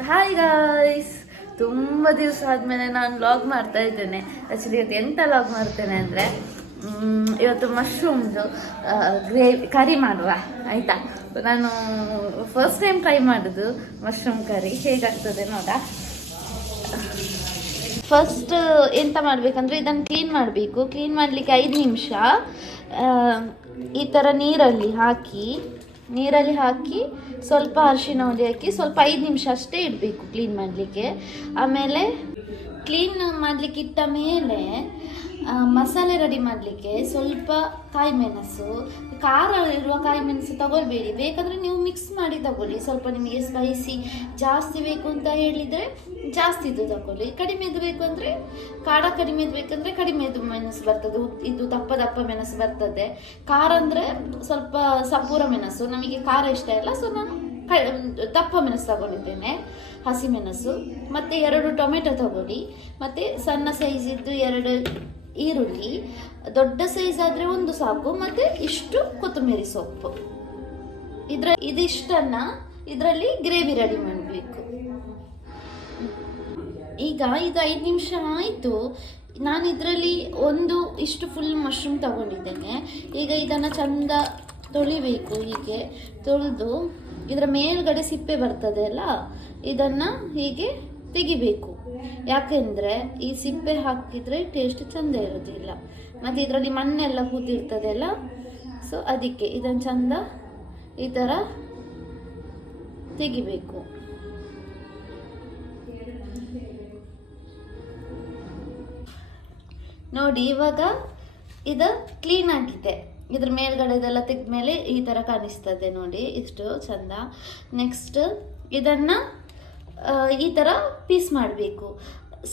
Hi guys, ತುಂಬ ದಿವಸ ಆದಮೇಲೆ ನಾನು ಲಾಗ್ ಮಾಡ್ತಾ ಇದ್ದೇನೆ. ಆ್ಯಕ್ಚುಲಿ ಇವತ್ತು ಎಂತ ಲಾಗ್ ಮಾಡ್ತೇನೆ ಅಂದರೆ, ಇವತ್ತು ಮಶ್ರೂಮ್ದು ಕರಿ ಮಾಡುವ ಆಯಿತಾ. ನಾನು ಫಸ್ಟ್ ಟೈಮ್ ಟ್ರೈ ಮಾಡೋದು ಮಶ್ರೂಮ್ ಕರಿ, ಹೇಗಾಗ್ತದೆ ನೋಡ. ಫಸ್ಟ್ ಎಂತ ಮಾಡಬೇಕಂದ್ರೆ ಇದನ್ನು ಕ್ಲೀನ್ ಮಾಡಬೇಕು. ಕ್ಲೀನ್ ಮಾಡಲಿಕ್ಕೆ 5 ನಿಮಿಷ ಈ ಥರ ನೀರಲ್ಲಿ ಹಾಕಿ ಸ್ವಲ್ಪ ಅರಿಶಿನ ಹುಡಿ ಹಾಕಿ ಸ್ವಲ್ಪ 5 ನಿಮಿಷ ಅಷ್ಟೇ ಇಡಬೇಕು ಕ್ಲೀನ್ ಮಾಡಲಿಕ್ಕೆ. ಆಮೇಲೆ ಕ್ಲೀನ್ ಮಾಡಲಿಕ್ಕೆ ಇಟ್ಟ ಮೇಲೆ ಮಸಾಲೆ ರೆಡಿ ಮಾಡಲಿಕ್ಕೆ ಸ್ವಲ್ಪ ಕಾಯಿ ಮೆಣಸು, ಖಾರ ಇರುವ ಕಾಯಿ ಮೆಣಸು ತಗೊಳ್ಬೇಡಿ, ಬೇಕಾದರೆ ನೀವು ಮಿಕ್ಸ್ ಮಾಡಿ ತಗೊಳ್ಳಿ. ಸ್ವಲ್ಪ ನಿಮಗೆ ಸ್ಪೈಸಿ ಜಾಸ್ತಿ ಬೇಕು ಅಂತ ಹೇಳಿದರೆ ಜಾಸ್ತಿದು ತಗೊಳ್ಳಿ, ಕಡಿಮೆದು ಬೇಕು ಅಂದರೆ ಖಾರ ಕಡಿಮೆದು ಬೇಕಂದರೆ ಕಡಿಮೆದು ಮೆಣಸು ಬರ್ತದೆ, ಇದು ದಪ್ಪ ಮೆಣಸು ಬರ್ತದೆ. ಖಾರ ಅಂದರೆ ಸ್ವಲ್ಪ ಸಪೂರ ಮೆಣಸು, ನಮಗೆ ಖಾರ ಇಷ್ಟ ಇಲ್ಲ, ಸೊ ನಾನು ದಪ್ಪ ಮೆಣಸು ತಗೊಂಡಿದ್ದೇನೆ, ಹಸಿ ಮೆಣಸು. ಮತ್ತು 2 ಟೊಮೆಟೊ ತಗೊಳ್ಳಿ, ಮತ್ತು ಸಣ್ಣ ಸೈಜಿದ್ದು 2 ಈರುಳ್ಳಿ, ದೊಡ್ಡ ಸೈಜ್ ಆದರೆ 1 ಸಾಕು, ಮತ್ತು ಇಷ್ಟು ಕೊತ್ತಂಬರಿ ಸೊಪ್ಪು. ಇದಿಷ್ಟನ್ನ ಇದರಲ್ಲಿ ಗ್ರೇವಿ ರೆಡಿ ಮಾಡಬೇಕು. ಈಗ ಇದು 5 ನಿಮಿಷ ಆಯಿತು. ನಾನು ಇದರಲ್ಲಿ ಇಷ್ಟು ಫುಲ್ ಮಶ್ರೂಮ್ ತಗೊಂಡಿದ್ದೇನೆ. ಈಗ ಇದನ್ನು ಚಂದ ತೊಳಿಬೇಕು. ಹೀಗೆ ತೊಳೆದು ಇದರ ಮೇಲ್ಗಡೆ ಸಿಪ್ಪೆ ಬರ್ತದೆ ಅಲ್ಲ, ಇದನ್ನು ಹೀಗೆ ತೆಗಿಬೇಕು. ಯಾಕೆಂದರೆ ಈ ಸಿಪ್ಪೆ ಹಾಕಿದರೆ ಟೇಸ್ಟ್ ಚೆಂದ ಇರೋದಿಲ್ಲ, ಮತ್ತು ಇದರಲ್ಲಿ ಮಣ್ಣೆಲ್ಲ ಕೂತಿರ್ತದೆ ಅಲ್ಲ, ಸೊ ಅದಕ್ಕೆ ಇದನ್ನು ಚಂದ ಈ ಥರ ತೆಗಿಬೇಕು. ನೋಡಿ, ಇವಾಗ ಇದು ಕ್ಲೀನ್ ಆಗಿದೆ. ಇದ್ರ ಮೇಲ್ಗಡೆ ಇದೆಲ್ಲ ತೆಗೆದ್ಮೇಲೆ ಈ ಥರ ಕಾಣಿಸ್ತದೆ ನೋಡಿ, ಇಷ್ಟು ಚಂದ. ನೆಕ್ಸ್ಟ್ ಇದನ್ನು ಈ ಥರ ಪೀಸ್ ಮಾಡಬೇಕು.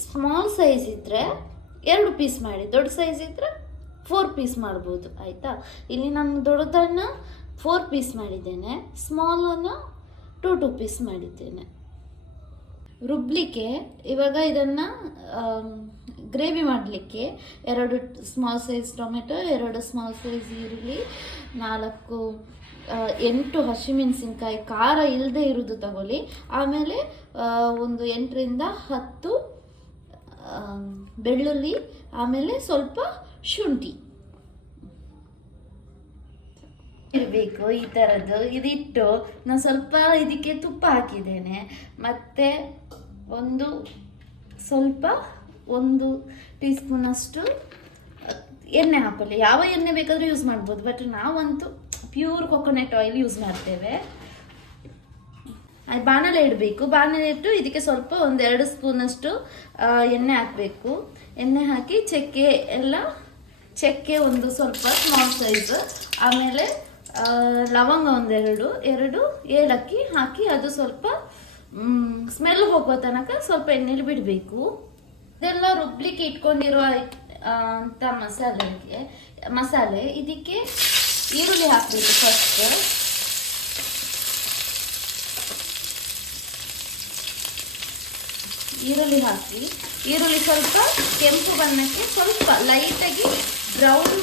ಸ್ಮಾಲ್ ಸೈಜ್ ಇದ್ದರೆ 2 ಪೀಸ್ ಮಾಡಿ, ದೊಡ್ಡ ಸೈಜ್ ಇದ್ದರೆ 4 ಪೀಸ್ ಮಾಡ್ಬೋದು ಆಯಿತಾ. ಇಲ್ಲಿ ನಾನು ದೊಡ್ಡದನ್ನು 4 ಪೀಸ್ ಮಾಡಿದ್ದೇನೆ, ಸ್ಮಾಲನ್ನು 2 ಪೀಸ್ ಮಾಡಿದ್ದೇನೆ. ರುಬ್ಲಿಕ್ಕೆ ಇವಾಗ ಇದನ್ನು ಗ್ರೇವಿ ಮಾಡಲಿಕ್ಕೆ 2 small size tomato, 2 small size ಈರುಳ್ಳಿ, 8 ಹಸಿಮೆಣಸಿನ್ಕಾಯಿ, ಖಾರ ಇಲ್ಲದೆ ಇರೋದು ತಗೊಳ್ಳಿ. ಆಮೇಲೆ ಒಂದು 8ರಿಂದ 10 ಬೆಳ್ಳುಳ್ಳಿ, ಆಮೇಲೆ ಸ್ವಲ್ಪ ಶುಂಠಿ ಇರಬೇಕು ಈ ಥರದ್ದು. ಇದಿಟ್ಟು ನಾನು ಸ್ವಲ್ಪ ಇದಕ್ಕೆ ತುಪ್ಪ ಹಾಕಿದ್ದೇನೆ, ಮತ್ತು ಸ್ವಲ್ಪ 1 ಟೀ ಸ್ಪೂನಷ್ಟು ಎಣ್ಣೆ ಹಾಕೊಳ್ಳಿ. ಯಾವ ಎಣ್ಣೆ ಬೇಕಾದರೂ ಯೂಸ್ ಮಾಡ್ಬೋದು, ಬಟ್ ನಾವಂತೂ ಪ್ಯೂರ್ ಕೊಕೊನಟ್ ಆಯಿಲ್ ಯೂಸ್ ಮಾಡ್ತೇವೆ. ಬಾಣಲೆ ಇಡಬೇಕು. ಬಾಣಲೆ ಇಟ್ಟು ಇದಕ್ಕೆ ಸ್ವಲ್ಪ 2 ಸ್ಪೂನಷ್ಟು ಎಣ್ಣೆ ಹಾಕಬೇಕು. ಎಣ್ಣೆ ಹಾಕಿ ಚಕ್ಕೆ ಸ್ವಲ್ಪ ಸ್ಮಾಲ್ ಸೈಜ್, ಆಮೇಲೆ ಲವಂಗ 2 ಏಲಕ್ಕಿ ಹಾಕಿ ಅದು ಸ್ವಲ್ಪ ಸ್ಮೆಲ್ ಹೋಗುವ ತನಕ ಸ್ವಲ್ಪ ಎಣ್ಣೆಲಿ ಬಿಡಬೇಕು. ಇದೆಲ್ಲ ರುಬ್ಲಿಕ್ಕೆ ಇಟ್ಕೊಂಡಿರುವ ಅಂತ ಮಸಾಲೆ ಇದಕ್ಕೆ ಈರುಳ್ಳಿ ಹಾಕಬೇಕು. ಫಸ್ಟ್ ಈರುಳ್ಳಿ ಹಾಕಿ, ಈರುಳ್ಳಿ ಸ್ವಲ್ಪ ಕೆಂಪು ಬಣ್ಣಕ್ಕೆ ಸ್ವಲ್ಪ ಲೈಟಾಗಿ ಬ್ರೌನ್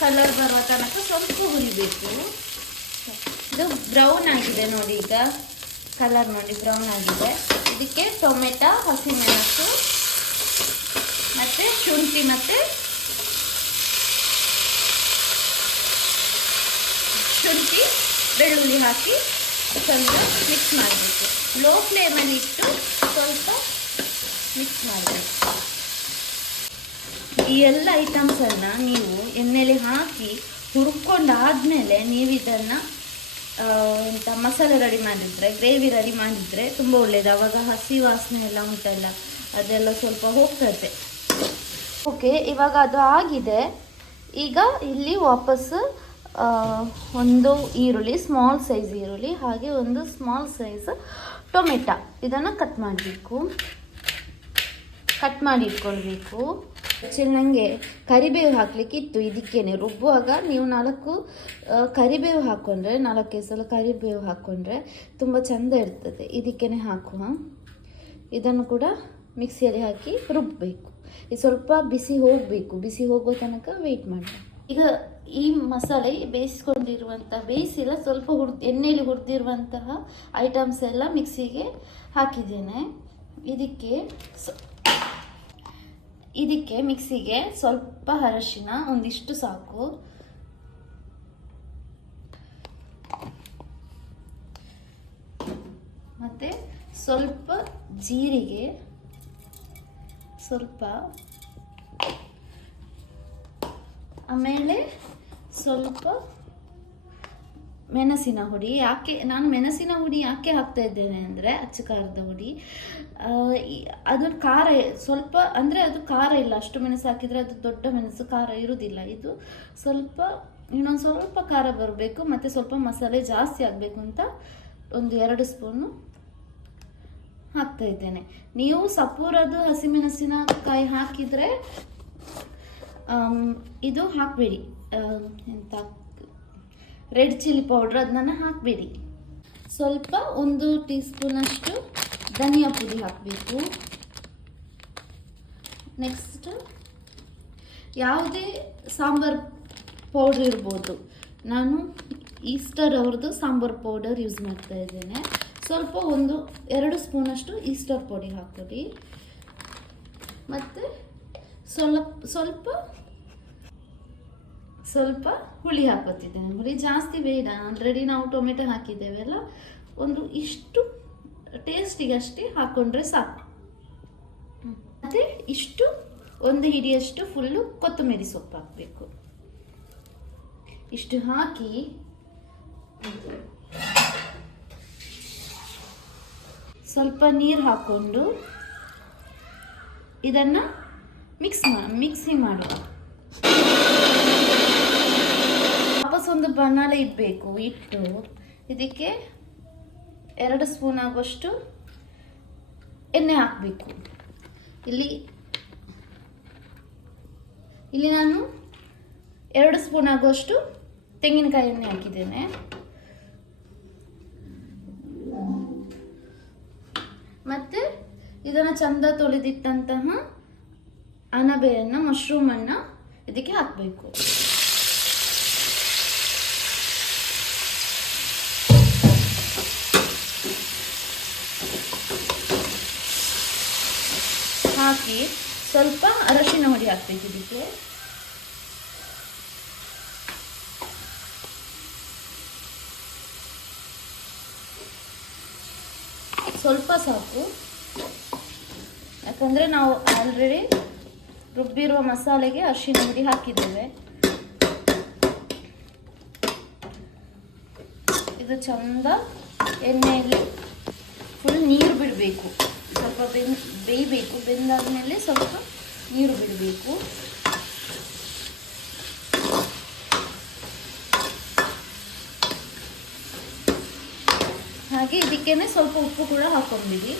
ಕಲರ್ ಬರುವ ತನಕ ಸ್ವಲ್ಪ ಹುರಿಬೇಕು. ಇದು ಬ್ರೌನ್ ಆಗಿದೆ ನೋಡಿ, ಈಗ ಕಲರ್ ನೋಡಿ ಬ್ರೌನ್ ಆಗಿದೆ. ಇದಕ್ಕೆ ಟೊಮೆಟೊ, ಹಸಿಮೆಣಸು, ಮತ್ತು ಶುಂಠಿ ಮತ್ತು ಬೆಳ್ಳುಳ್ಳಿ ಹಾಕಿ ಸ್ವಲ್ಪ ಮಿಕ್ಸ್ ಮಾಡಬೇಕು. ಲೋ ಫ್ಲೇಮಲ್ಲಿ ಇಟ್ಟು ಸ್ವಲ್ಪ ಮಿಕ್ಸ್ ಮಾಡಬೇಕು. ಈ ಎಲ್ಲ ಐಟಮ್ಸನ್ನು ನೀವು ಎಣ್ಣೆಲಿ ಹಾಕಿ ಹುರ್ಕೊಂಡಾದ್ಮೇಲೆ ನೀವು ಇದನ್ನು ಮಸಾಲೆ ರೆಡಿ ಮಾಡಿದರೆ, ಗ್ರೇವಿ ರೆಡಿ ಮಾಡಿದರೆ ತುಂಬ ಒಳ್ಳೆಯದು. ಆವಾಗ ಹಸಿ ವಾಸನೆ ಎಲ್ಲ ಉಂಟಲ್ಲ, ಅದೆಲ್ಲ ಸ್ವಲ್ಪ ಹೋಗ್ತದೆ. ಓಕೆ, ಇವಾಗ ಅದು ಆಗಿದೆ. ಈಗ ಇಲ್ಲಿ ವಾಪಸ್ಸು 1 ಈರುಳ್ಳಿ, ಸ್ಮಾಲ್ ಸೈಜ್ ಈರುಳ್ಳಿ, ಹಾಗೆ 1 ಸ್ಮಾಲ್ ಸೈಜ್ ಟೊಮೆಟೊ, ಇದನ್ನು ಕಟ್ ಮಾಡಿ ಇಟ್ಕೊಳ್ಬೇಕು. ಆ್ಯಕ್ಚುಲಿ ನನಗೆ ಕರಿಬೇವು ಹಾಕಲಿಕ್ಕೆ ಇತ್ತು. ಇದಕ್ಕೇನೆ ರುಬ್ಬುವಾಗ ನೀವು 4 ಕರಿಬೇವು ಹಾಕ್ಕೊಂಡ್ರೆ, 4 ಸಲ ಕರಿಬೇವು ಹಾಕ್ಕೊಂಡ್ರೆ ತುಂಬ ಚೆಂದ ಇರ್ತದೆ. ಇದಕ್ಕೇನೆ ಹಾಕುವ. ಇದನ್ನು ಕೂಡ ಮಿಕ್ಸಿಯಲ್ಲಿ ಹಾಕಿ ರುಬ್ಬಬೇಕು. ಇದು ಸ್ವಲ್ಪ ಬಿಸಿ ಹೋಗಬೇಕು, ಬಿಸಿ ಹೋಗುವ ತನಕ ವೆಯ್ಟ್ ಮಾಡಿ. ಈಗ ಈ ಮಸಾಲೆ ಬೇಯಿಸಿಲ್ಲ, ಸ್ವಲ್ಪ ಎಣ್ಣೆಯಲ್ಲಿ ಹುರಿದಿರುವಂತಹ ಐಟಮ್ಸ್ ಎಲ್ಲ ಮಿಕ್ಸಿಗೆ ಹಾಕಿದ್ದೇನೆ. ಇದಕ್ಕೆ ಮಿಕ್ಸಿಗೆ ಸ್ವಲ್ಪ ಅರಶಿನ, ಒಂದಿಷ್ಟು ಸಾಕು, ಮತ್ತೆ ಸ್ವಲ್ಪ ಜೀರಿಗೆ, ಸ್ವಲ್ಪ, ಆಮೇಲೆ ಸ್ವಲ್ಪ ಮೆಣಸಿನ ಹುಡಿ. ನಾನು ಮೆಣಸಿನ ಹುಡಿ ಯಾಕೆ ಹಾಕ್ತಾ ಇದ್ದೇನೆ ಅಂದರೆ ಅಚ್ಚ ಖಾರದ ಹುಡಿ. ಅದು ಖಾರ ಸ್ವಲ್ಪ, ಅಂದರೆ ಅದು ಖಾರ ಇಲ್ಲ, ಅಷ್ಟು ಮೆಣಸು ಹಾಕಿದರೆ ಅದು ದೊಡ್ಡ ಮೆಣಸು, ಖಾರ ಇರುವುದಿಲ್ಲ. ಇದು ಇನ್ನೊಂದು ಸ್ವಲ್ಪ ಖಾರ ಬರಬೇಕು, ಮತ್ತು ಸ್ವಲ್ಪ ಮಸಾಲೆ ಜಾಸ್ತಿ ಆಗಬೇಕು ಅಂತ 1-2 ಸ್ಪೂನು ಹಾಕ್ತಾ ಇದ್ದೇನೆ. ನೀವು ಸಪೂರದು ಹಸಿಮೆಣಸಿನಕಾಯಿ ಹಾಕಿದರೆ ಇದು ಹಾಕಬೇಡಿ, ಎಂತ ರೆಡ್ ಚಿಲ್ಲಿ ಪೌಡ್ರ್ ಅದನ್ನ ಹಾಕಬೇಡಿ. ಸ್ವಲ್ಪ 1 ಟೀ ಸ್ಪೂನಷ್ಟು ಧನಿಯಾ ಪುಡಿ ಹಾಕಬೇಕು. ನೆಕ್ಸ್ಟ್ ಯಾವುದೇ ಸಾಂಬಾರು ಪೌಡ್ರ್ ಇರ್ಬೋದು, ನಾನು ಈಸ್ಟರ್ ಅವ್ರದ್ದು ಸಾಂಬಾರು ಪೌಡರ್ ಯೂಸ್ ಮಾಡ್ತಾ ಇದ್ದೇನೆ. ಸ್ವಲ್ಪ 1-2 ಸ್ಪೂನಷ್ಟು ಈಸ್ಟರ್ ಪುಡಿ ಹಾಕ್ಕೊಳ್ಳಿ. ಮತ್ತು ಸ್ವಲ್ಪ ಹುಳಿ ಹಾಕೋತಿದ್ದೇನೆ. ಹುಳಿ ಜಾಸ್ತಿ ಬೇಡ, ಆಲ್ರೆಡಿ ನಾವು ಟೊಮೆಟೊ ಹಾಕಿದ್ದೇವೆಲ್ಲ, ಇಷ್ಟು ಟೇಸ್ಟಿಗೆ ಅಷ್ಟೇ ಹಾಕ್ಕೊಂಡ್ರೆ ಸಾಕು. ಮತ್ತು ಇಷ್ಟು 1 ಹಿಡಿಯಷ್ಟು ಫುಲ್ಲು ಕೊತ್ತಂಬರಿ ಸೊಪ್ಪು ಹಾಕಬೇಕು. ಇಷ್ಟು ಹಾಕಿ ಸ್ವಲ್ಪ ನೀರು ಹಾಕ್ಕೊಂಡು ಇದನ್ನು ಮಿಕ್ಸಿ ಮಾಡುವ. ವಾಪಸ್ ಒಂದು ಬಾಣಲೆ ಇಡಬೇಕು. ಇಟ್ಟು ಇದಕ್ಕೆ 2 ಸ್ಪೂನ್ ಆಗುವಷ್ಟು ಎಣ್ಣೆ ಹಾಕಬೇಕು. ಇಲ್ಲಿ ನಾನು 2 ಸ್ಪೂನ್ ಆಗುವಷ್ಟು ತೆಂಗಿನಕಾಯಿ ಎಣ್ಣೆ ಹಾಕಿದ್ದೇನೆ. ಮತ್ತು ಇದನ್ನು ಚಂದ ತೊಳೆದಿಟ್ಟಂತಹ ಅಣಬೆಯನ್ನು, ಮಶ್ರೂಮನ್ನು ಇದಕ್ಕೆ ಹಾಕಬೇಕು. ಹಾಕಿ ಸ್ವಲ್ಪ ಅರಶಿನ ಹುಡಿ ಹಾಕಬೇಕು. ಇದಕ್ಕೆ ಸ್ವಲ್ಪ ಸಾಕು, ಯಾಕಂದರೆ ನಾವು ಆಲ್ರೆಡಿ ರುಬ್ಬಿರುವ ಮಸಾಲೆಗೆ ಅರಿಶಿನ ಹುಡಿ ಹಾಕಿದ್ದೇವೆ. ಇದು ಚಂದ ಎಣ್ಣೆಯಲ್ಲಿ ಫುಲ್ ನೀರು ಬಿಡಬೇಕು, ಸ್ವಲ್ಪ ಬೇಯಬೇಕು. ಬೆಂದಾದ್ಮೇಲೆ ಸ್ವಲ್ಪ ನೀರು ಬಿಡಬೇಕು. ಹಾಗೆ ಇದಕ್ಕೇನೆ ಸ್ವಲ್ಪ ಉಪ್ಪು ಕೂಡ ಹಾಕೊಂಡಿರಿ.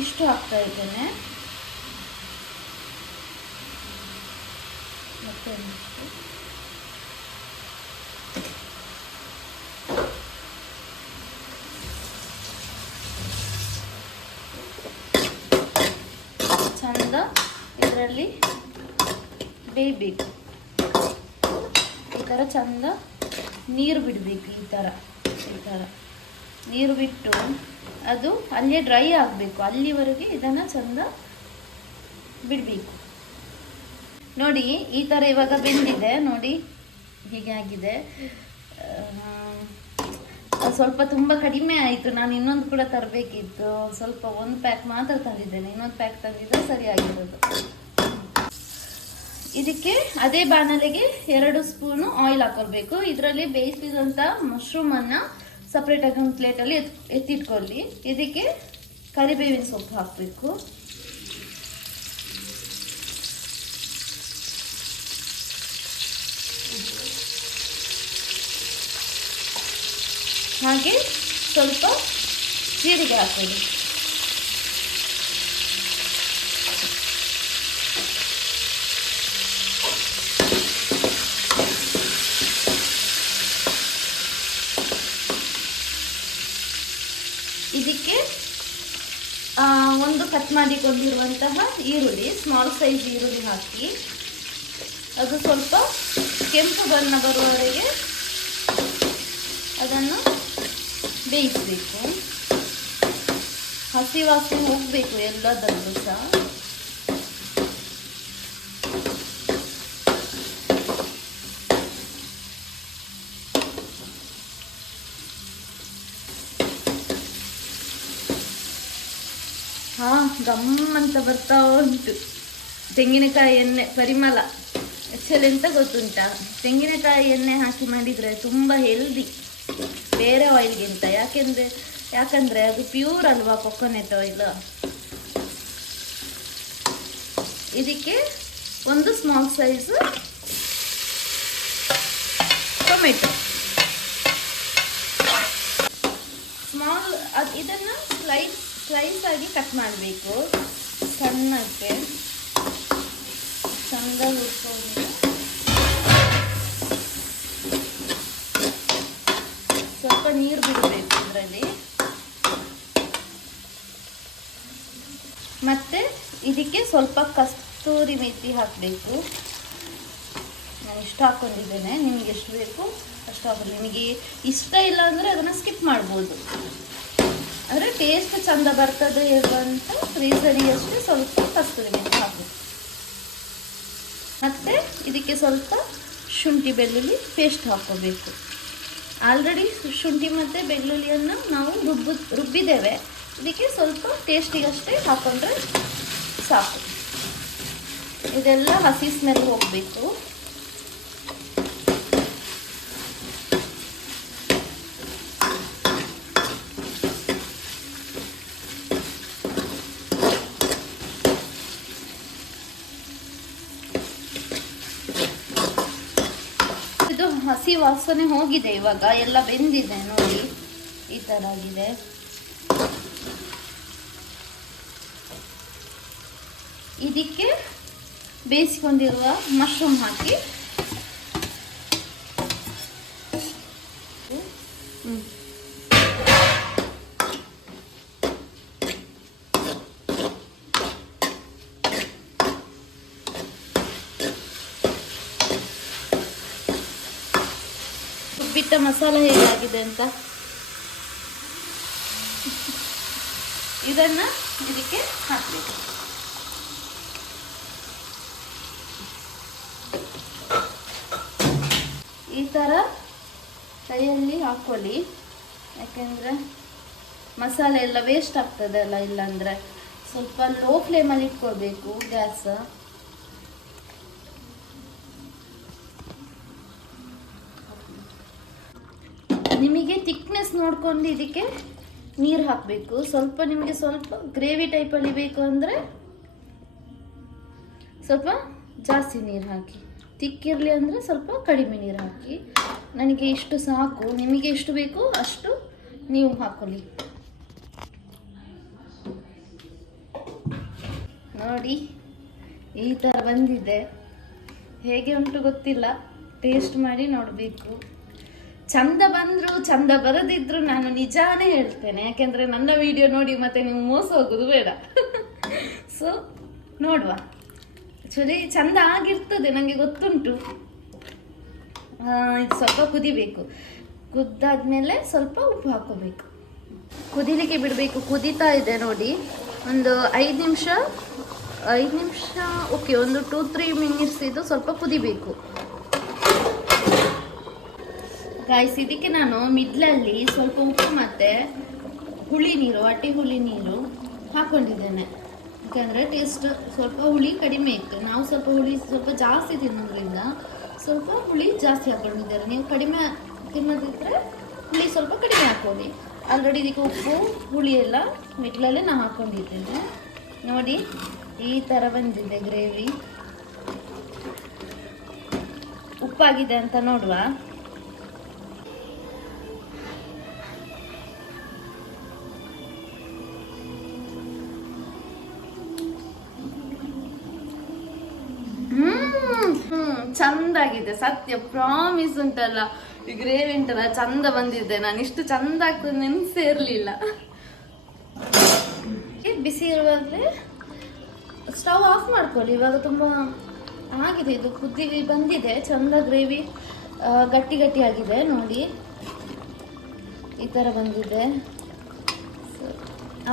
ಇಷ್ಟು ಹಾಕ್ತಾ ಇದ್ದೇನೆ. ಮತ್ತೆ ಚಂದ ಇದರಲ್ಲಿ ಬೇಯಬೇಕು. ಈ ಥರ ಚಂದ ನೀರು ಬಿಡಬೇಕು. ಈ ಥರ ನೀರು ಬಿಟ್ಟು ಅದು ಅಲ್ಲೇ ಡ್ರೈ ಆಗಬೇಕು. ಅಲ್ಲಿವರೆಗೆ ಇದನ್ನು ಚಂದ ಬಿಡಬೇಕು. ನೋಡಿ, ಈ ಥರ ಇವಾಗ ಬೆಂದಿದೆ ನೋಡಿ, ಹೀಗೆ ಆಗಿದೆ. ಸ್ವಲ್ಪ ತುಂಬ ಕಡಿಮೆ ಆಯಿತು. ನಾನು ಇನ್ನೊಂದು ಕೂಡ ತರಬೇಕಿತ್ತು. ಸ್ವಲ್ಪ 1 ಪ್ಯಾಕ್ ಮಾತ್ರ ತಂದಿದ್ದೇನೆ, ಇನ್ನೊಂದು ಪ್ಯಾಕ್ ತಂದಿದ್ದರೆ ಸರಿಯಾಗಿರೋದು. ಇದಕ್ಕೆ ಅದೇ ಬಾಣಲೆಗೆ 2 ಸ್ಪೂನು ಆಯಿಲ್ ಹಾಕೊಳ್ಬೇಕು. ಇದರಲ್ಲಿ ಬೇಯಿಸಿದಂಥ ಮಶ್ರೂಮನ್ನು ಸಪ್ರೇಟಾಗಿ ಒಂದು ಪ್ಲೇಟಲ್ಲಿ ಎತ್ತಿಟ್ಕೊಳ್ಳಿ. ಇದಕ್ಕೆ ಕರಿಬೇವಿನ ಸೊಪ್ಪು ಹಾಕಬೇಕು. ಹಾಗೆ ಸ್ವಲ್ಪ ಜೀರಿಗೆ ಹಾಕೊಳ್ಳಿ. ಇದಕ್ಕೆ ಒಂದು ಕಟ್ ಮಾಡಿಕೊಂಡಿರುವಂತಹ ಈರುಳ್ಳಿ, ಸ್ಮಾಲ್ ಸೈಜ್ ಈರುಳ್ಳಿ ಹಾಕಿ ಅದು ಸ್ವಲ್ಪ ಕೆಂಪು ಬಣ್ಣ ಬರುವವರೆಗೆ ಅದನ್ನು ಬೇಯಿಸಬೇಕು. ಹಸಿ ವಾಸನೆ ಹೋಗಬೇಕು ಎಲ್ಲದರಲ್ಲೂ ಸಹ. ಗಮ್ಮಂತ ಬರ್ತಾ ಉಂಟು ತೆಂಗಿನಕಾಯಿ ಎಣ್ಣೆ ಪರಿಮಳ. ಆ್ಯಕ್ಚುಲಿ ಎಂತ ಗೊತ್ತುಂಟಾ, ತೆಂಗಿನಕಾಯಿ ಎಣ್ಣೆ ಹಾಕಿ ಮಾಡಿದರೆ ತುಂಬ ಹೆಲ್ದಿ ಬೇರೆ ಆಯಿಲ್ಗಿಂತ. ಯಾಕಂದರೆ ಅದು ಪ್ಯೂರ್ ಅಲ್ವಾ ಕೊಕೊನೆಟ್ ಆಯಿಲ್. ಇದಕ್ಕೆ ಒಂದು ಸ್ಮಾಲ್ ಸೈಜ್ ಟೊಮೆಟೊ, ಇದನ್ನು ಸ್ಲೈಸ್ ಆಗಿ ಕಟ್ ಮಾಡಬೇಕು ಸಣ್ಣಕ್ಕೆ. ಚಂದ ಹುರ್ಕೊಂಡು ಸ್ವಲ್ಪ ನೀರು ಬಿಡಬೇಕು ಇದರಲ್ಲಿ. ಮತ್ತೆ ಇದಕ್ಕೆ ಸ್ವಲ್ಪ ಕಸ್ತೂರಿ ಮೆಥಿ ಹಾಕಬೇಕು. ನಾನು ಇಷ್ಟು ಹಾಕ್ಕೊಂಡಿದ್ದೇನೆ, ನಿಮಗೆ ಎಷ್ಟು ಬೇಕು ಅಷ್ಟು ಹಾಕೊಳ್ಳಿ. ನಿಮಗೆ ಇಷ್ಟ ಇಲ್ಲ ಅಂದರೆ ಅದನ್ನು ಸ್ಕಿಪ್ ಮಾಡ್ಬೋದು. ಅಂದರೆ ಟೇಸ್ಟ್ ಚಂದ ಬರ್ತದೆ ಅಂತ ರೀಸನಿಗಷ್ಟೇ ಸ್ವಲ್ಪ ಕಸ್ತೂರಿ ಮೆಥಿ ಹಾಕಬೇಕು. ಮತ್ತು ಇದಕ್ಕೆ ಸ್ವಲ್ಪ ಶುಂಠಿ ಬೆಳ್ಳುಳ್ಳಿ ಪೇಸ್ಟ್ ಹಾಕ್ಕೋಬೇಕು. ಆಲ್ರೆಡಿ ಶುಂಠಿ ಮತ್ತು ಬೆಳ್ಳುಳ್ಳಿಯನ್ನು ನಾವು ರುಬ್ಬಿದ್ದೇವೆ. ಇದಕ್ಕೆ ಸ್ವಲ್ಪ ಟೇಸ್ಟಿಗಷ್ಟೇ ಹಾಕೊಂಡ್ರೆ ಸಾಕು. ಇದೆಲ್ಲ ಹಸಿ ಸ್ಮೆಲ್ ಹೋಗಬೇಕು. ಹಸಿ ವಾಸನೆ ಹೋಗಿದೆ, ಇವಾಗ ಎಲ್ಲ ಬೆಂದಿದೆ ನೋಡಿ, ಈ ಥರ ಆಗಿದೆ. ಇದಕ್ಕೆ ಬೇಯಿಸ್ಕೊಂಡಿರುವ ಮಶ್ರೂಮ್ ಹಾಕಿ ಬಿಟ್ಟ ಮಸಾಲ ಹೇಗಾಗಿದೆ ಅಂತ ಇದನ್ನ ಇದಕ್ಕೆ ಹಾಕಬೇಕು. ಈ ಥರ ಕೈಯಲ್ಲಿ ಹಾಕೊಳ್ಳಿ, ಯಾಕೆಂದರೆ ಮಸಾಲೆ ಎಲ್ಲ ವೇಸ್ಟ್ ಆಗ್ತದೆ ಅಲ್ಲ. ಇಲ್ಲಾಂದರೆ ಸ್ವಲ್ಪ ಲೋ ಫ್ಲೇಮಲ್ಲಿ ಇಟ್ಕೊಳ್ಬೇಕು ಗ್ಯಾಸ್. ನಿಮಗೆ ಥಿಕ್ನೆಸ್ ನೋಡ್ಕೊಂಡು ಇದಕ್ಕೆ ನೀರು ಹಾಕಬೇಕು. ನಿಮಗೆ ಸ್ವಲ್ಪ ಗ್ರೇವಿ ಟೈಪಲ್ಲಿ ಬೇಕು ಅಂದರೆ ಸ್ವಲ್ಪ ಜಾಸ್ತಿ ನೀರು ಹಾಕಿ, ತಿಕ್ಕಿರಲಿ ಅಂದರೆ ಸ್ವಲ್ಪ ಕಡಿಮೆ ನೀರು ಹಾಕಿ. ನನಗೆ ಇಷ್ಟು ಸಾಕು, ನಿಮಗೆ ಎಷ್ಟು ಬೇಕು ಅಷ್ಟು ನೀವು ಹಾಕೊಳ್ಳಿ. ನೋಡಿ ಈ ಥರ ಬಂದಿದೆ. ಹೇಗೆ ಉಂಟು ಗೊತ್ತಿಲ್ಲ, ಟೇಸ್ಟ್ ಮಾಡಿ ನೋಡಬೇಕು. ಚಂದ ಬಂದರೂ ಚಂದ ಬರದಿದ್ರು ನಾನು ನಿಜಾನೇ ಹೇಳ್ತೇನೆ, ಯಾಕೆಂದರೆ ನನ್ನ ವಿಡಿಯೋ ನೋಡಿ ಮತ್ತೆ ನೀವು ಮೋಸ ಹೋಗೋದು ಬೇಡ. ಸೊ ನೋಡುವ, ಆ್ಯಕ್ಚುಲಿ ಚಂದ ಆಗಿರ್ತದೆ ನನಗೆ ಗೊತ್ತುಂಟು. ಇದು ಸ್ವಲ್ಪ ಕುದಿಬೇಕು. ಕುದ್ದಾದ್ಮೇಲೆ ಸ್ವಲ್ಪ ಉಪ್ಪು ಹಾಕೋಬೇಕು, ಕುದಿಲಿಕ್ಕೆ ಬಿಡಬೇಕು. ಕುದೀತಾ ಇದೆ ನೋಡಿ, ಒಂದು 5 ನಿಮಿಷ ಓಕೆ, ಒಂದು 2-3 ಮಿನಿಟ್ಸ್ ಇದು ಸ್ವಲ್ಪ ಕುದಿಬೇಕು. ಗಾಯ್ಸ್, ಇದಕ್ಕೆ ನಾನು ಮಿಡ್ಲಲ್ಲಿ ಸ್ವಲ್ಪ ಉಪ್ಪು ಮತ್ತು ಹುಳಿ ನೀರು, ಹುಳಿ ನೀರು ಹಾಕ್ಕೊಂಡಿದ್ದೇನೆ. ಯಾಕಂದರೆ ಟೇಸ್ಟ್ ಸ್ವಲ್ಪ ಹುಳಿ ಕಡಿಮೆ ಇತ್ತು. ನಾವು ಸ್ವಲ್ಪ ಜಾಸ್ತಿ ತಿನ್ನೋದ್ರಿಂದ ಸ್ವಲ್ಪ ಹುಳಿ ಜಾಸ್ತಿ ಹಾಕ್ಕೊಂಡಿದ್ದೇನೆ. ನೀವು ಕಡಿಮೆ ತಿನ್ನೋದಿದ್ರೆ ಹುಳಿ ಸ್ವಲ್ಪ ಕಡಿಮೆ ಹಾಕ್ಕೊಳ್ಳಿ. ಆಲ್ರೆಡಿ ಇದಕ್ಕೆ ಉಪ್ಪು ಹುಳಿ ಎಲ್ಲ ಮಿಡ್ಲಲ್ಲೇ ನಾನು ಹಾಕ್ಕೊಂಡಿದ್ದೇನೆ. ನೋಡಿ ಈ ಥರ ಬಂದಿದೆ ಗ್ರೇವಿ. ಉಪ್ಪಾಗಿದೆ ಅಂತ ನೋಡುವ. ಚಂದಾಗಿದೆ ಸತ್ಯ, ಪ್ರಾಮಿಸ್ ಉಂಟಲ್ಲ. ಈ ಗ್ರೇವಿ ಉಂಟಲ್ಲ ಚಂದ ಬಂದಿದೆ. ನಾನು ಇಷ್ಟು ಚಂದ ಆಗ್ತದೆ ನೆನ್ಸೇ ಇರಲಿಲ್ಲ. ಬಿಸಿ ಇರುವಾಗಲೇ ಸ್ಟವ್ ಆಫ್ ಮಾಡ್ಕೊಳ್ಳಿ. ಇವಾಗ ತುಂಬ ಆಗಿದೆ, ಇದು ಕುದ್ದಿ ಬಂದಿದೆ, ಚಂದ ಗ್ರೇವಿ ಗಟ್ಟಿ ಗಟ್ಟಿ ಆಗಿದೆ ನೋಡಿ, ಈ ಥರ ಬಂದಿದೆ.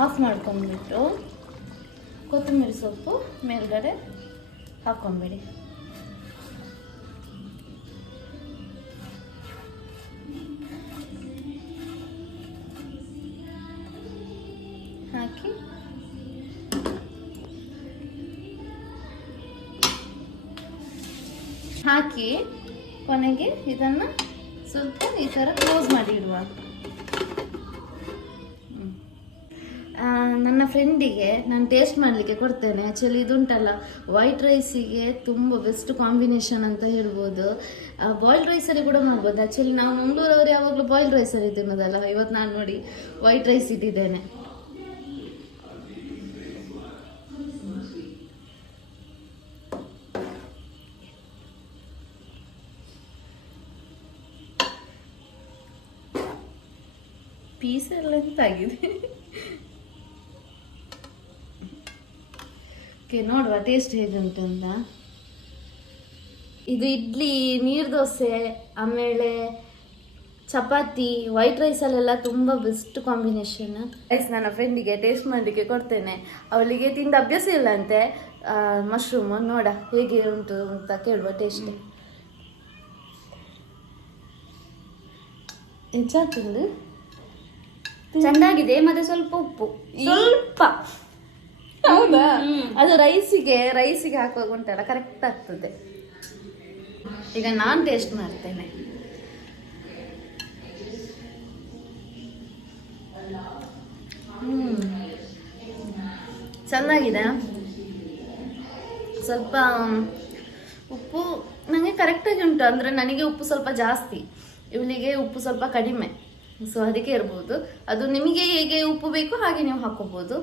ಆಫ್ ಮಾಡ್ಕೊಂಡ್ಬಿಟ್ಟು ಕೊತ್ತಂಬರಿ ಸೊಪ್ಪು ಮೇಲ್ಗಡೆ ಹಾಕ್ಕೊಂಬಿಡಿ. ಹಾಕಿ ಕೊನೆಗೆ ಇದನ್ನು ಸ್ವಲ್ಪ ಈ ಥರ ಕ್ಲೋಸ್ ಮಾಡಿ ಇಡುವ. ನನ್ನ ಫ್ರೆಂಡಿಗೆ ನಾನು ಟೇಸ್ಟ್ ಮಾಡಲಿಕ್ಕೆ ಕೊಡ್ತೇನೆ. ಆ್ಯಕ್ಚುಲಿ ಇದುಂಟಲ್ಲ ವೈಟ್ ರೈಸಿಗೆ ತುಂಬ ಬೆಸ್ಟ್ ಕಾಂಬಿನೇಷನ್ ಅಂತ ಹೇಳ್ಬೋದು. ಬಾಯ್ಲ್ಡ್ ರೈಸಲ್ಲಿ ಕೂಡ ಮಾಡ್ಬೋದು. ಆ್ಯಕ್ಚುಲಿ ನಾವು ಮಂಗಳೂರವ್ರು ಯಾವಾಗಲೂ ಬಾಯ್ಲ್ಡ್ ರೈಸಲ್ಲಿ ತಿನ್ನೋದಲ್ಲ. ಇವತ್ತು ನಾನು ನೋಡಿ ವೈಟ್ ರೈಸ್ ಇಟ್ಟಿದ್ದೇನೆ. ಪೀಸ್ ಎಲ್ಲ ಎಂತಾಗಿದೆ. ಓಕೆ, ನೋಡುವ ಟೇಸ್ಟ್ ಹೇಗುಂಟು ಅಂತ. ಇದು ಇಡ್ಲಿ, ನೀರು ದೋಸೆ, ಆಮೇಲೆ ಚಪಾತಿ, ವೈಟ್ ರೈಸಲ್ಲೆಲ್ಲ ತುಂಬ ಬೆಸ್ಟ್ ಕಾಂಬಿನೇಷನ್. ರೈಸ್ ನನ್ನ ಫ್ರೆಂಡಿಗೆ ಟೇಸ್ಟ್ ಮಾಡಲಿಕ್ಕೆ ಕೊಡ್ತೇನೆ. ಅವಳಿಗೆ ತಿಂದ ಅಭ್ಯಾಸ ಇಲ್ಲ ಅಂತೆ ಮಶ್ರೂಮ್. ನೋಡ ಹೇಗೆ ಉಂಟು ಅಂತ ಕೇಳುವ ಟೇಸ್ಟ್. ಹೆಚ್ಚಾಗ್ತದೆ, ಚೆನ್ನಾಗಿದೆ. ಮತ್ತೆ ಸ್ವಲ್ಪ ಉಪ್ಪು, ಸ್ವಲ್ಪ. ಹೌದಾ? ಅದು ರೈಸಿಗೆ ಹಾಕುವಾಗ ಉಂಟಲ್ಲ ಕರೆಕ್ಟ್ ಆಗ್ತದೆ. ಈಗ ನಾನು ಟೇಸ್ಟ್ ಮಾಡ್ತೇನೆ. ಚೆನ್ನಾಗಿದೆ. ಸ್ವಲ್ಪ ಉಪ್ಪು ನನಗೆ ಕರೆಕ್ಟಾಗಿ ಉಂಟು. ಅಂದರೆ ನನಗೆ ಉಪ್ಪು ಸ್ವಲ್ಪ ಜಾಸ್ತಿ, ಇವಳಿಗೆ ಉಪ್ಪು ಸ್ವಲ್ಪ ಕಡಿಮೆ. ಸೊ ಅದಕ್ಕೆ ಇರ್ಬೋದು. ಅದು ನಿಮಗೆ ಹೇಗೆ ಉಪ್ಪು ಬೇಕು ಹಾಗೆ ನೀವು ಹಾಕೋಬೋದು.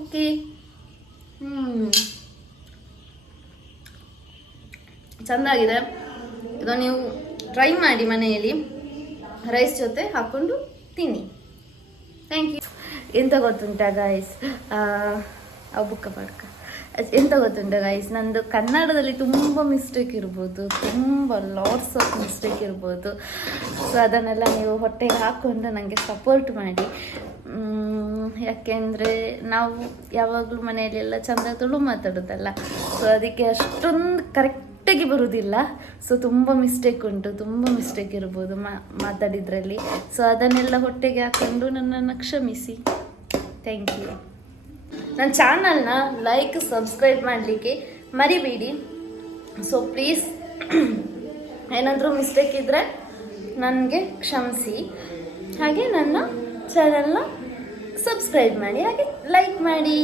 ಓಕೆ, ಚೆಂದಾಗಿದೆ. ಇದು ನೀವು ಟ್ರೈ ಮಾಡಿ ಮನೆಯಲ್ಲಿ, ರೈಸ್ ಜೊತೆ ಹಾಕ್ಕೊಂಡು ತಿನ್ನಿ. Thank you. ಎಂತ ಗೊತ್ತುಂಟ ಗಾಯ್ಸ್, ಬುಕ್ಕ ಪಡ್ಕ ಎಂತ ಗೊತ್ತುಂಟ ಗಾಯ್ಸ್, ನಂದು ಕನ್ನಡದಲ್ಲಿ ತುಂಬ ಮಿಸ್ಟೇಕ್ ಇರ್ಬೋದು, ತುಂಬ ಲಾಟ್ಸ್ ಆಫ್ ಮಿಸ್ಟೇಕ್ ಇರ್ಬೋದು. ಸೊ ಅದನ್ನೆಲ್ಲ ನೀವು ಹೊಟ್ಟೆಗೆ ಹಾಕ್ಕೊಂಡು ನನಗೆ ಸಪೋರ್ಟ್ ಮಾಡಿ. ಯಾಕೆಂದರೆ ನಾವು ಯಾವಾಗಲೂ ಮನೆಯಲ್ಲೆಲ್ಲ ಚಂದ ತುಳು ಮಾತಾಡೋದಲ್ಲ. ಸೊ ಅದಕ್ಕೆ ಅಷ್ಟೊಂದು ಕರೆಕ್ಟಾಗಿ ಬರೋದಿಲ್ಲ. ಸೊ ತುಂಬ ಮಿಸ್ಟೇಕ್ ಉಂಟು, ತುಂಬ ಮಿಸ್ಟೇಕ್ ಇರ್ಬೋದು ಮಾತಾಡಿದ್ರಲ್ಲಿ. ಸೊ ಅದನ್ನೆಲ್ಲ ಹೊಟ್ಟೆಗೆ ಹಾಕ್ಕೊಂಡು ನನ್ನನ್ನು ಕ್ಷಮಿಸಿ. Thank you. ನನ್ನ ಚಾನಲ್ನ ಲೈಕ್, ಸಬ್ಸ್ಕ್ರೈಬ್ ಮಾಡಲಿಕ್ಕೆ ಮರಿಬೇಡಿ. ಸೊ ಪ್ಲೀಸ್, ಏನಾದರೂ ಮಿಸ್ಟೇಕ್ ಇದ್ದರೆ ನನಗೆ ಕ್ಷಮಿಸಿ. ಹಾಗೆ ನನ್ನ ಚಾನಲ್ನ ಸಬ್ಸ್ಕ್ರೈಬ್ ಮಾಡಿ, ಹಾಗೆ ಲೈಕ್ ಮಾಡಿ.